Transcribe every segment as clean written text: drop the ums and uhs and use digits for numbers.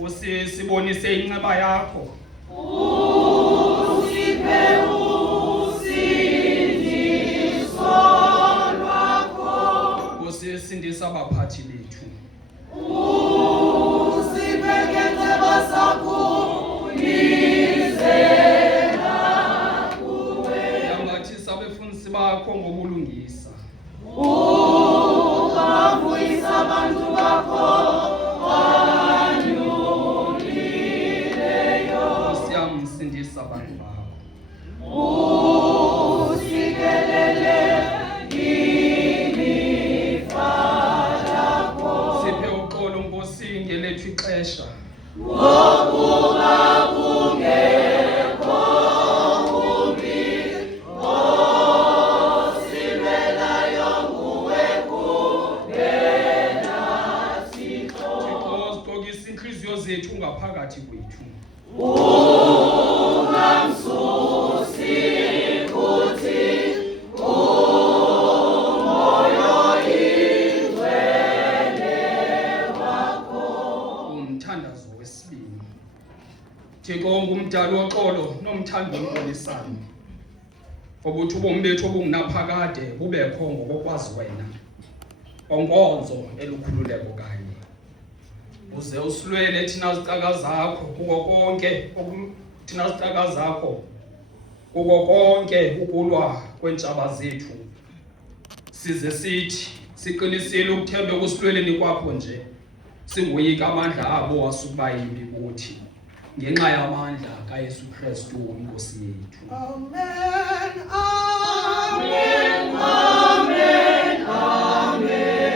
Usibonise inxeba yakho. Usiphe usindiso lwakho. Usisindisa abaphathi bethu. Usiphe ngenceba zakho nizela kuwe. Yambathisa abefundisi bakho ngobulungisa. Ubavuyisa abantu bakho Sindisa abantu bakho. Usikelele ilifa lakho. Siphe uxolo Nkosi ngelethu ixesha. Ngokuba kungekho umbi osilelayo nguwe kuphela Thixo. Thixo, sigqokisa inhliziyo zethu ngaphakathi kwethu. Ungamsusi kuthi umoya ingcwele wakho. Umthandazo wesibini. Thixo, ngumdali woxolo nomthandi wenkolisana. Obuthi ubomi bethu obungunaphakade bubekho ngokokwazi wena. Onkonzo elukhululeko kanye. Uze usilwele thina zicaka zakho kuko konke thina zicaka zakho kuko konke ukulwa kwentshaba zethu. Size sithi siqinisile ukuthemba ukusilweleni kwakho nje. Singoyika amandla abo asukuba yimbi kuthi. Ngenxa yamandla kaYesu Kristu inkosi yethu. Amen, amen, amen, amen.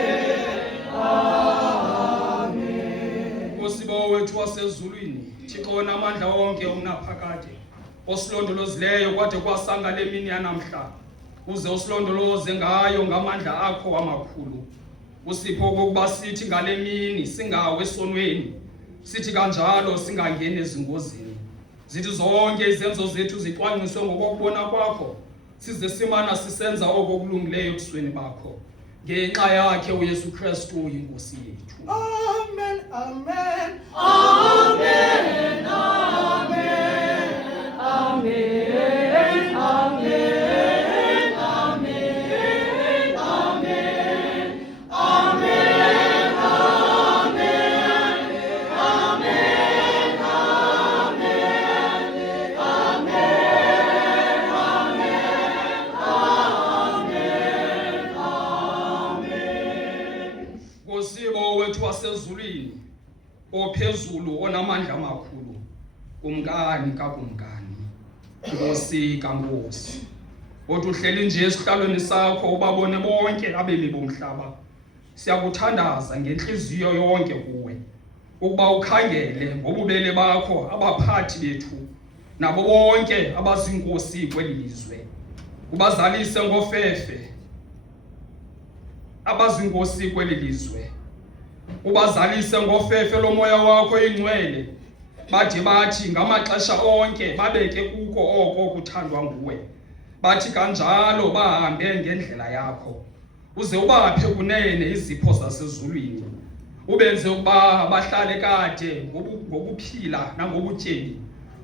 Nkosibawo wethu wasezulwini, Thixo namandla wonke omnaphakade, osilondolozileyo kwade kwasanga le mini yanamhla, uze usilondoloze ngayo ngamandla akho amakhulu. Usipho okokuba sithi ngale mini singawe esonweni, sithi kanjalo singangeni ezingozini. Zithi zonke izenzo zethu zicwangciswe ngokokubona kwakho, size simana sisenza okulungileyo ebusweni bakho. Ngenxa yakhe uYesu Kristu inkosi yethu. Amen, amen, amen, amen, amen, amen, amen, amen, amen, Nkosibo wethu wasezulwini, ophezulu onamandla amakhulu, kumkani kakumkani, Nkosi kaNkosi. Othi uhleli nje esihlalweni sakho ubabone bonke abemi bomhlaba. Siyakuthandaza ngenhliziyo yonke kuwe, ukuba ukhangele ngobubele bakho abaphathi bethu nabo bonke abazinkosi kweli lizwe. Ubazalise ngofefe abazinkosi kweli lizwe. Ubazalise ngofefe lomoya wakho ingcwele, bathi ngamaxesha onke babeke kuko oko kuthandwa nguwe. Bathi kanjalo bahambe ngendlela yakho. Uze ubaphe kunene izipho zasezulwini. Ubenze ukuba bahlale kade ngokuphila nangobutyebi.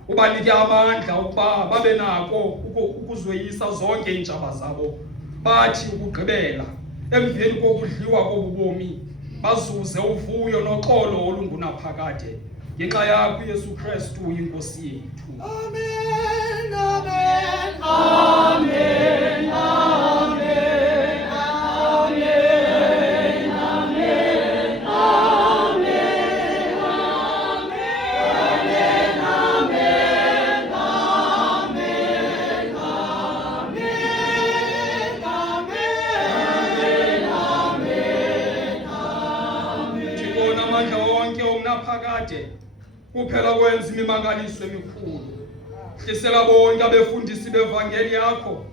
Ubanike amandla ukuba babe nako ukuzweyisa zonke iintshaba zabo. Bathi ukugqibela emveni kokudliwa kobubomi bazuze uvuyo noxolo olungunaphakade. Ngenxa yakho uYesu Kristu inkosi yethu. amen, amen, amen, amen, amen, amen, amen, Thixo namandla wonke omnaphakade, kuphela kwenza imimangaliso emikhulu. Hlisela bonke abefundisi bevangeli yakho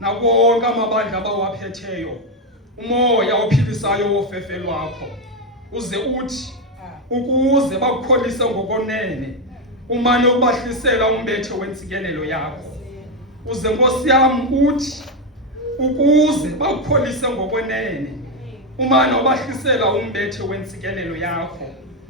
nakonke amabandla abawaphetheyo umoya ophilisayo wofefe lwakho. Uze uthi ukuze bakukholise ngokonene, umane ubahlisela umbethe wentsikelelo yakho. Uze Nkosi yam uthi ukuze bakukholise ngokwenene, umane ubahlisela umbethe wentsikelelo yakho.